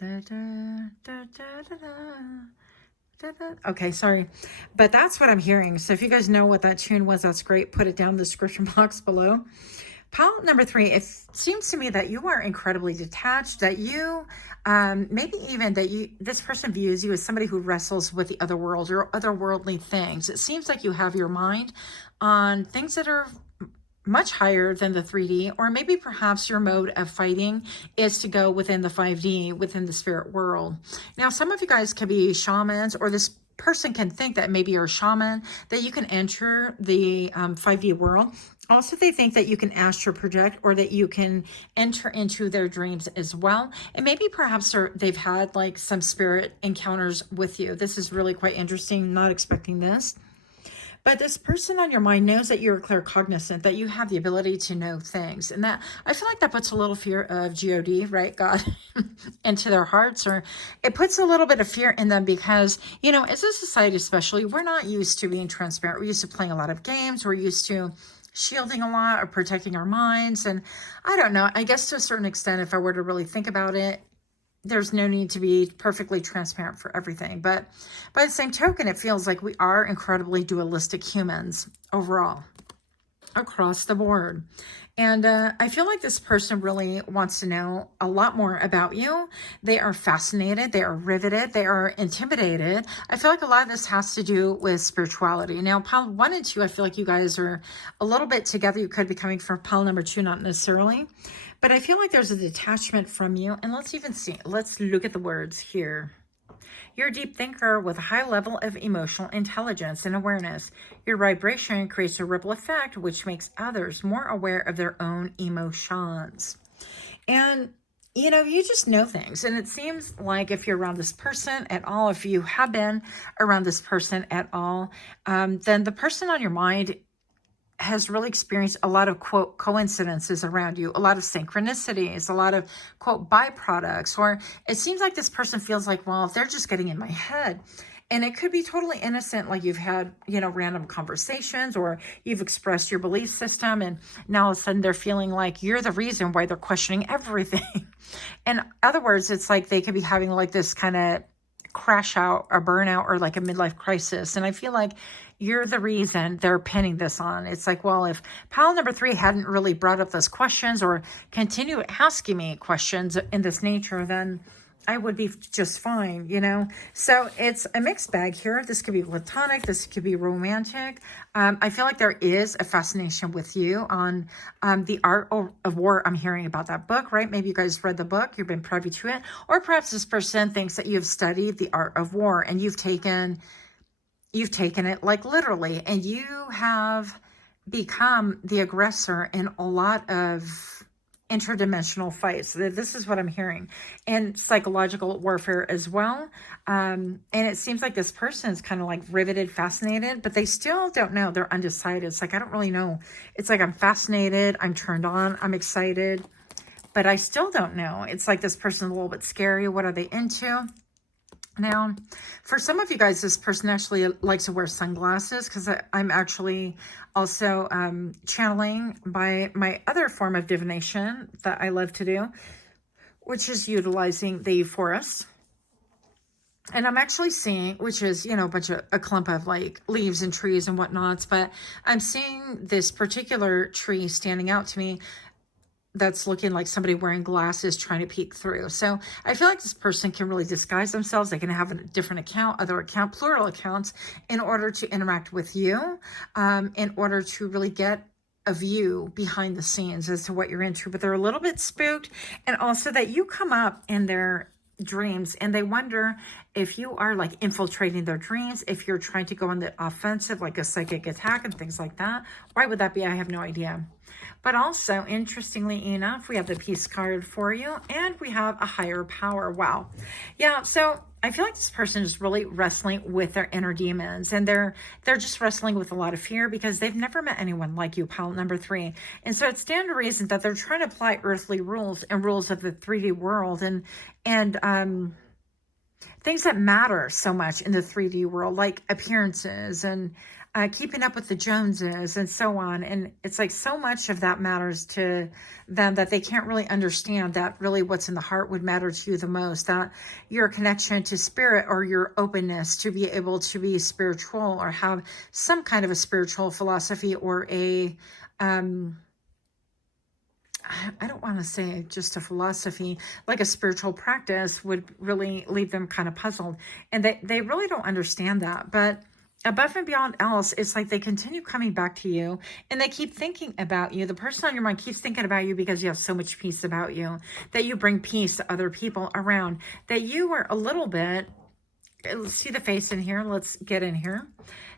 Da, da, da, da, da, da. Okay, sorry, but that's what I'm hearing. So if you guys know what that tune was, that's great. Put it down in the description box below. Pile number 3, it seems to me that you are incredibly detached, that you, maybe even that this person views you as somebody who wrestles with the other world or otherworldly things. It seems like you have your mind on things that are much higher than the 3D, or maybe perhaps your mode of fighting is to go within the 5D, within the spirit world. Now, some of you guys could be shamans, or this person can think that maybe you're a shaman, that you can enter the 5D world. Also, they think that you can astral project, or that you can enter into their dreams as well. And maybe perhaps they've had like some spirit encounters with you. This is really quite interesting. Not expecting this. But this person on your mind knows that you're claircognizant, that you have the ability to know things. And that, I feel like that puts a little fear of God, right? God, into their hearts, or it puts a little bit of fear in them because, you know, as a society especially, we're not used to being transparent. We're used to playing a lot of games. We're used to shielding a lot or protecting our minds. And I don't know, I guess to a certain extent, if I were to really think about it, there's no need to be perfectly transparent for everything. But by the same token, it feels like we are incredibly dualistic humans overall, across the board. And I feel like this person really wants to know a lot more about you. They are fascinated. They are riveted. They are intimidated. I feel like a lot of this has to do with spirituality. Now, pile 1 and 2, I feel like you guys are a little bit together. You could be coming from pile number 2, not necessarily. But I feel like there's a detachment from you. And let's even see. Let's look at the words here. You're a deep thinker with a high level of emotional intelligence and awareness. Your vibration creates a ripple effect, which makes others more aware of their own emotions. And, you know, you just know things. And it seems like if you're around this person at all, if you have been around this person at all, then the person on your mind has really experienced a lot of, quote, coincidences around you, a lot of synchronicities, a lot of, quote, byproducts, or it seems like this person feels like, well, if they're just getting in my head. And it could be totally innocent, like you've had, you know, random conversations, or you've expressed your belief system, and now all of a sudden they're feeling like you're the reason why they're questioning everything. In other words, it's like they could be having like this kind of crash out, a burnout, or like a midlife crisis. And I feel like you're the reason they're pinning this on. It's like, well, if pile number 3 hadn't really brought up those questions or continue asking me questions in this nature, then I would be just fine, you know? So it's a mixed bag here. This could be platonic. This could be romantic. I feel like there is a fascination with you on The Art of War. I'm hearing about that book, right? Maybe you guys read the book. You've been privy to it. Or perhaps this person thinks that you've studied The Art of War and you've taken it like literally, and you have become the aggressor in a lot of interdimensional fights. This is what I'm hearing, and psychological warfare as well. And it seems like this person is kind of like riveted, fascinated, but they still don't know. They're undecided. It's like, I don't really know. It's like, I'm fascinated, I'm turned on, I'm excited, but I still don't know. It's like this person's a little bit scary. What are they into? Now, for some of you guys, this person actually likes to wear sunglasses, because I'm actually also channeling by my other form of divination that I love to do, which is utilizing the forest. And I'm actually seeing, which is, you know, a clump of like leaves and trees and whatnots, but I'm seeing this particular tree standing out to me that's looking like somebody wearing glasses trying to peek through. So I feel like this person can really disguise themselves. They can have a different account, other account, plural accounts, in order to interact with you, in order to really get a view behind the scenes as to what you're into. But they're a little bit spooked, and also that you come up in their dreams and they wonder if you are like infiltrating their dreams, if you're trying to go on the offensive, like a psychic attack and things like that. Why would that be? I have no idea. But also, interestingly enough, we have the Peace card for you, and we have a higher power. Wow. Yeah, so I feel like this person is really wrestling with their inner demons, and they're just wrestling with a lot of fear because they've never met anyone like you, pile number 3. And so it's stand to reason that they're trying to apply earthly rules and rules of the 3D world and things that matter so much in the 3D world, like appearances and keeping up with the Joneses and so on. And it's like so much of that matters to them that they can't really understand that really what's in the heart would matter to you the most, that your connection to spirit or your openness to be able to be spiritual or have some kind of a spiritual philosophy or a, I don't want to say just a philosophy, like a spiritual practice would really leave them kind of puzzled. And they really don't understand that. But above and beyond else, it's like they continue coming back to you and they keep thinking about you. The person on your mind keeps thinking about you because you have so much peace about you, that you bring peace to other people around, that you are a little bit let's see the face in here. Let's get in here.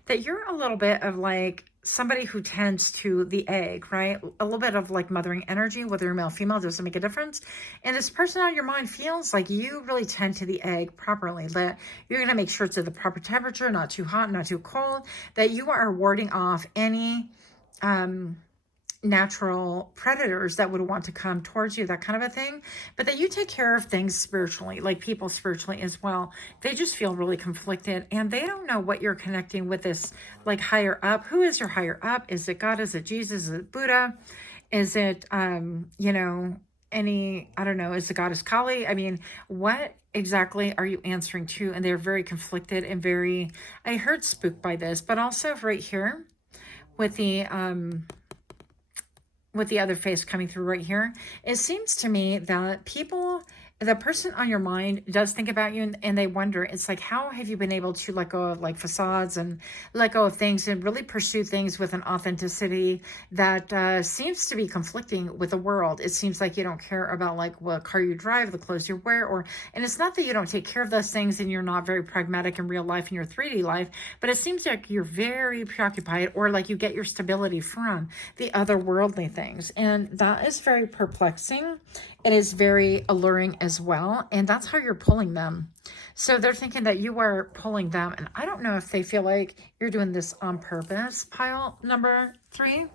That you're a little bit of like somebody who tends to the egg, right? A little bit of like mothering energy, whether you're male, female, doesn't make a difference. And this person on your mind feels like you really tend to the egg properly, that you're going to make sure it's at the proper temperature, not too hot, not too cold, that you are warding off any, natural predators that would want to come towards you, that kind of a thing, but that you take care of things spiritually, like people spiritually as well. They just feel really conflicted and they don't know what you're connecting with this like higher up. Who is your higher up? Is it God? Is it Jesus? Is it Buddha? Is it, you know, any, I don't know, is the goddess Kali? I mean, what exactly are you answering to? And they're very conflicted and very, I heard spooked by this, but also right here with the other face coming through right here, it seems to me that people, the person on your mind does think about you and they wonder, it's like, how have you been able to let go of like facades and let go of things and really pursue things with an authenticity that seems to be conflicting with the world? It seems like you don't care about like what car you drive, the clothes you wear, or, and it's not that you don't take care of those things and you're not very pragmatic in real life, in your 3D life, but it seems like you're very preoccupied or like you get your stability from the otherworldly things. And that is very perplexing. It is very alluring as well. And that's how you're pulling them. So they're thinking that you are pulling them. And I don't know if they feel like you're doing this on purpose, pile number 3,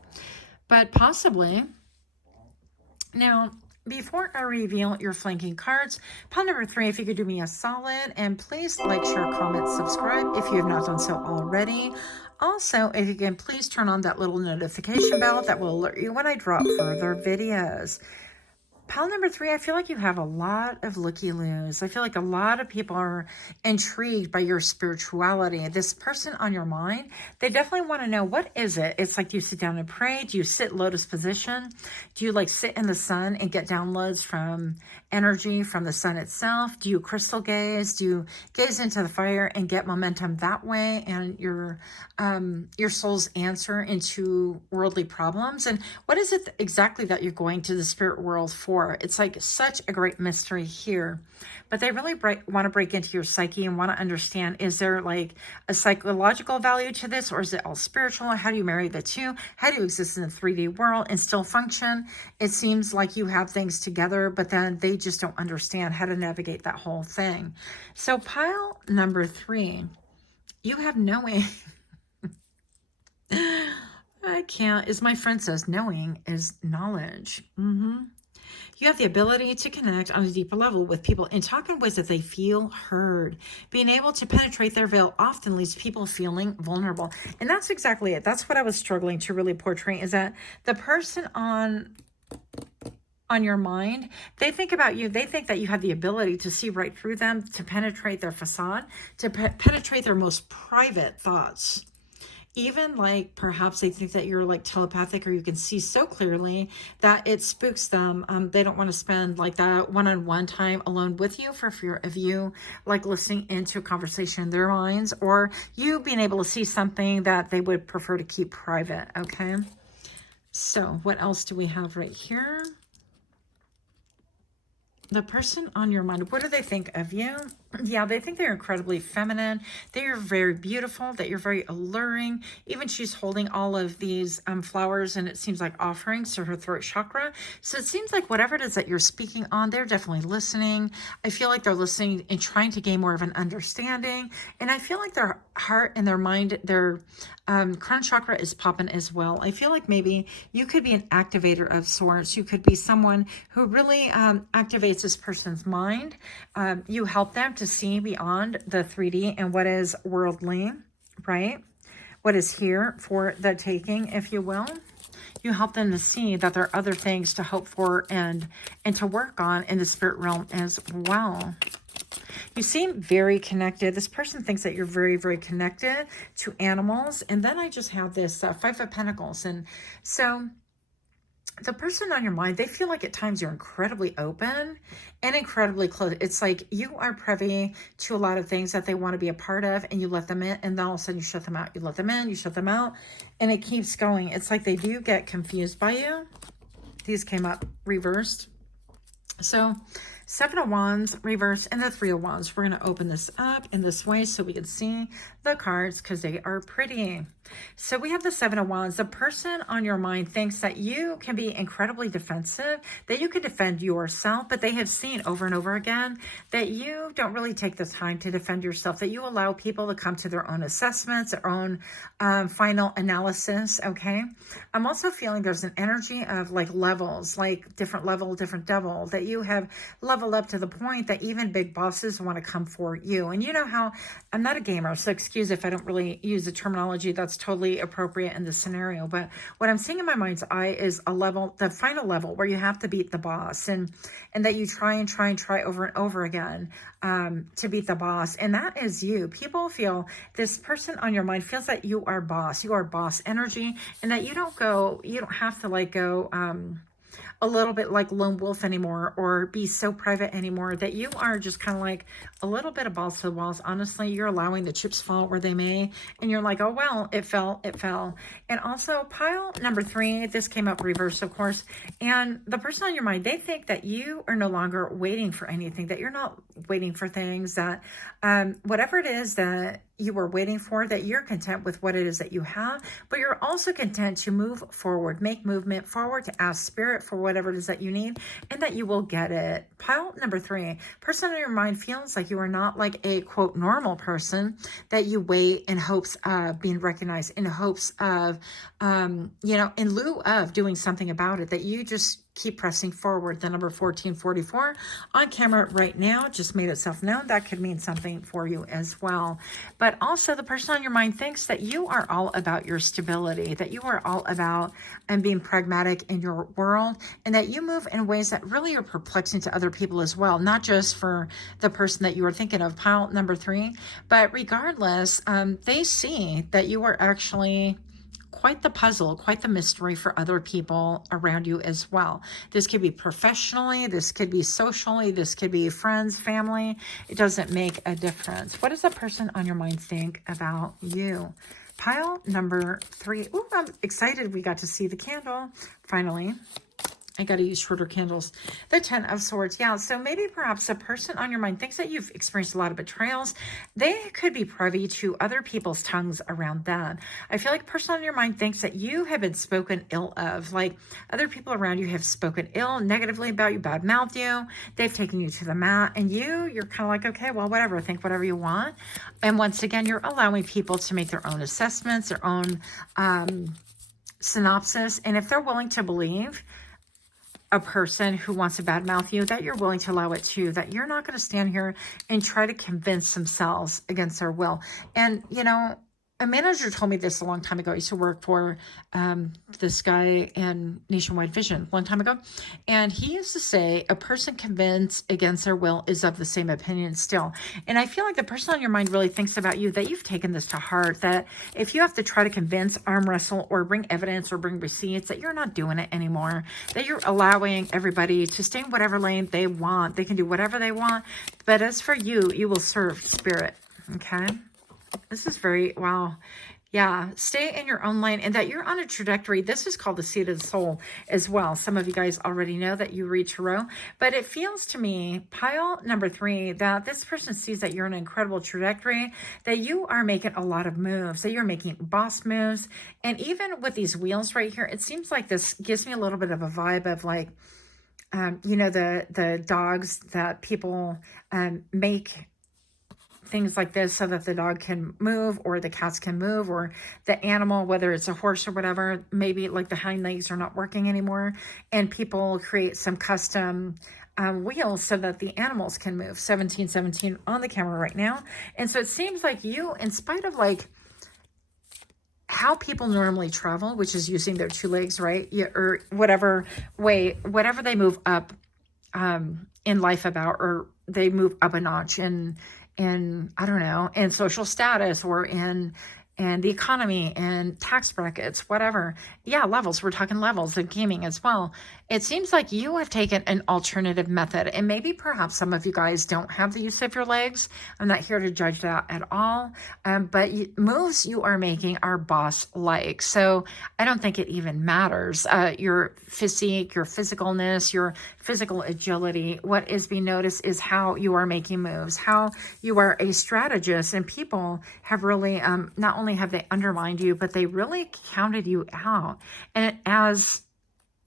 but possibly. Now, before I reveal your flanking cards, pile number 3, if you could do me a solid and please like, share, comment, subscribe if you have not done so already. Also, if you can please turn on that little notification bell that will alert you when I drop further videos. Pile number 3, I feel like you have a lot of looky-loos. I feel like a lot of people are intrigued by your spirituality. This person on your mind, they definitely want to know, what is it? It's like, do you sit down and pray? Do you sit lotus position? Do you like sit in the sun and get downloads from energy from the sun itself? Do you crystal gaze? Do you gaze into the fire and get momentum that way? And your soul's answer into worldly problems? And what is it exactly that you're going to the spirit world for? It's like such a great mystery here, but they really want to break into your psyche and want to understand, is there like a psychological value to this, or is it all spiritual? How do you marry the two? How do you exist in the 3D world and still function? It seems like you have things together, but then they just don't understand how to navigate that whole thing. So pile number 3, you have knowing. I can't, as my friend says, knowing is knowledge. You have the ability to connect on a deeper level with people and talk in ways that they feel heard. Being able to penetrate their veil often leaves people feeling vulnerable. And that's exactly it. That's what I was struggling to really portray, is that the person on your mind, they think about you. They think that you have the ability to see right through them, to penetrate their facade, to penetrate their most private thoughts. Even like perhaps they think that you're like telepathic, or you can see so clearly that it spooks them. They don't want to spend like that one-on-one time alone with you for fear of you like listening into a conversation in their minds, or you being able to see something that they would prefer to keep private. Okay. So what else do we have right here? The person on your mind, what do they think of you? Yeah, they think they're incredibly feminine. They are very beautiful, that you're very alluring. Even she's holding all of these flowers, and it seems like offerings to her throat chakra. So it seems like whatever it is that you're speaking on, they're definitely listening. I feel like they're listening and trying to gain more of an understanding. And I feel like their heart and their mind, their crown chakra is popping as well. I feel like maybe you could be an activator of sorts. You could be someone who really activates this person's mind. You help them to see beyond the 3D and what is worldly, right? What is here for the taking, if you will. You help them to see that there are other things to hope for and to work on in the spirit realm as well. You seem very connected. This person thinks that you're very, very connected to animals. And then I just have this 5 of Pentacles. And so the person on your mind, they feel like at times you're incredibly open and incredibly close. It's like you are privy to a lot of things that they want to be a part of, and you let them in, and then all of a sudden you shut them out. You let them in, you shut them out, and it keeps going. It's like they do get confused by you. These came up reversed. So Seven of Wands reverse and the Three of Wands. We're going to open this up in this way so we can see the cards because they are pretty. So we have the Seven of Wands. The person on your mind thinks that you can be incredibly defensive, that you can defend yourself, but they have seen over and over again that you don't really take the time to defend yourself, that you allow people to come to their own assessments, their own final analysis, okay? I'm also feeling there's an energy of like levels, like different level, different devil, that you have leveled up to the point that even big bosses want to come for you. And you know how, I'm not a gamer, so excuse if I don't really use the terminology that's totally appropriate in this scenario, but what I'm seeing in my mind's eye is a level, the final level where you have to beat the boss, and that you try over and over again to beat the boss. And that is you. People feel, this person on your mind feels that you are boss energy, and that you don't have to like go a little bit like lone wolf anymore, or be so private anymore, that you are just kind of like a little bit of balls to the walls. Honestly, you're allowing the chips fall where they may, and you're like, oh, well, it fell. And also pile number 3, this came up reverse, of course, and the person on your mind, they think that you are no longer waiting for anything, that you're not waiting for things, that whatever it is that you were waiting for, that you're content with what it is that you have, but you're also content to move forward, make movement forward, to ask spirit for whatever it is that you need, and that you will get it. Pile number 3, person in your mind feels like you are not like a quote normal person, that you wait in hopes of being recognized, in hopes of, in lieu of doing something about it, that you just keep pressing forward. The number 1444 on camera right now just made itself known. That could mean something for you as well. But also the person on your mind thinks that you are all about your stability, that you are all about being pragmatic in your world, and that you move in ways that really are perplexing to other people as well, not just for the person that you are thinking of, pile number 3. But regardless, they see that you are actually quite the puzzle, quite the mystery for other people around you as well. This could be professionally, this could be socially, this could be friends, family. It doesn't make a difference. What does the person on your mind think about you? Pile number 3. Ooh, I'm excited we got to see the candle finally. I got to use shorter candles. The 10 of Swords. Yeah, so maybe perhaps a person on your mind thinks that you've experienced a lot of betrayals. They could be privy to other people's tongues around that. I feel like a person on your mind thinks that you have been spoken ill of. Like other people around you have spoken ill, negatively about you, bad-mouthed you. They've taken you to the mat, and you're kind of like, okay, well, whatever, think whatever you want. And once again, you're allowing people to make their own assessments, their own synopsis. And if they're willing to believe a person who wants to badmouth you, that you're willing to allow it too, that you're not going to stand here and try to convince themselves against their will. And, a manager told me this a long time ago. I used to work for this guy in Nationwide Vision a long time ago. And he used to say, a person convinced against their will is of the same opinion still. And I feel like the person on your mind really thinks about you, that you've taken this to heart, that if you have to try to convince, arm wrestle, or bring evidence or bring receipts, that you're not doing it anymore, that you're allowing everybody to stay in whatever lane they want. They can do whatever they want. But as for you, you will serve spirit. Okay? This is very, wow. Yeah, stay in your own lane, and that you're on a trajectory. This is called the seat of the soul as well. Some of you guys already know that you read tarot, but it feels to me, pile number 3, that this person sees that you're on an incredible trajectory, that you are making a lot of moves, that you're making boss moves. And even with these wheels right here, it seems like this gives me a little bit of a vibe of like, the dogs that people make things like this so that the dog can move, or the cats can move, or the animal, whether it's a horse or whatever, maybe like the hind legs are not working anymore, and people create some custom wheels so that the animals can move. 1717 on the camera right now. And so it seems like you, in spite of like how people normally travel, which is using their 2 legs, right? Or whatever way, whatever they move up in life about, or they move up a notch in I don't know, in social status, or in and the economy and tax brackets, whatever. Yeah, levels. We're talking levels of gaming as well. It seems like you have taken an alternative method, and maybe perhaps some of you guys don't have the use of your legs. I'm not here to judge that at all. But moves you are making are boss-like. So I don't think it even matters. Your physique, your physicalness, your physical agility. What is being noticed is how you are making moves, how you are a strategist, and people have really, not only have they undermined you, but they really counted you out. And as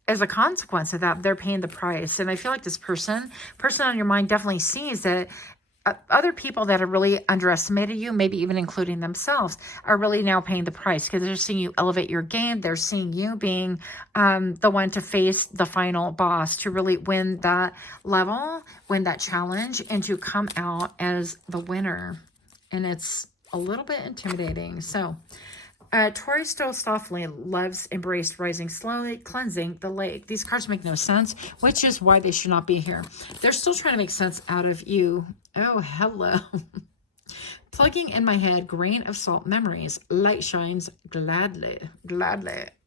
a consequence of that, they're paying the price. And I feel like this person on your mind definitely sees that other people that have really underestimated you, maybe even including themselves, are really now paying the price because they're seeing you elevate your game. They're seeing you being the one to face the final boss, to really win that level, win that challenge, and to come out as the winner. And it's a little bit intimidating. So Tori stole softly, loves embraced, rising slowly, cleansing the lake. These cards make no sense, which is why they should not be here. They're still trying to make sense out of you. Oh, hello. Plugging in my head, grain of salt memories, light shines gladly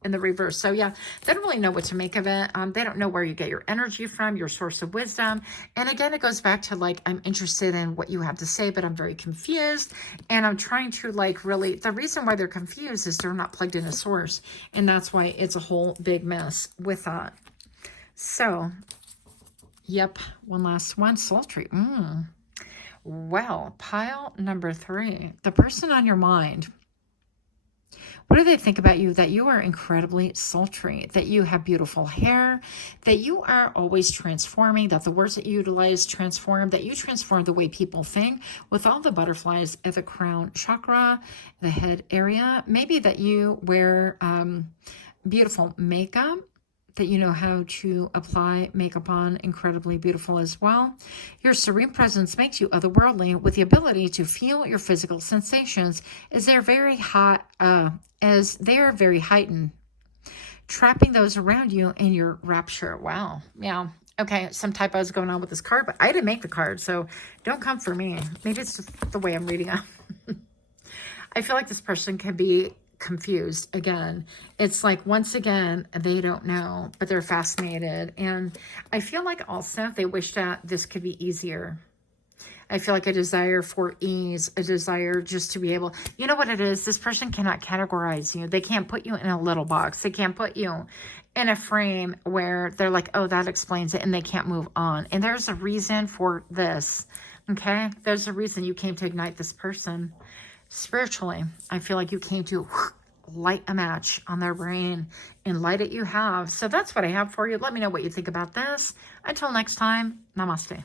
in the reverse. So yeah, they don't really know what to make of it. They don't know where you get your energy from, your source of wisdom. And again, it goes back to like, I'm interested in what you have to say, but I'm very confused. And I'm trying to like really, the reason why they're confused is they're not plugged in a source. And that's why it's a whole big mess with that. So, yep, one last one, sultry. Well, pile number 3, the person on your mind. What do they think about you? That you are incredibly sultry, that you have beautiful hair, that you are always transforming, that the words that you utilize transform, that you transform the way people think with all the butterflies at the crown chakra, the head area. Maybe that you wear beautiful makeup, that you know how to apply makeup on, incredibly beautiful as well. Your serene presence makes you otherworldly with the ability to feel your physical sensations as they're very hot, as they are very heightened, trapping those around you in your rapture. Wow. Yeah. Okay, some typos going on with this card, but I didn't make the card, so don't come for me. Maybe it's just the way I'm reading it. I feel like this person can be confused again. It's like, once again, they don't know, but they're fascinated. And I feel like also they wish that this could be easier. I feel like a desire for ease, a desire just to be able, you know what it is? This person cannot categorize you. They can't put you in a little box. They can't put you in a frame where they're like, oh, that explains it, and they can't move on. And there's a reason for this, okay? There's a reason you came to ignite this person. Spiritually, I feel like you came to light a match on their brain, and light it you have. So that's what I have for you. Let me know what you think about this. Until next time, namaste.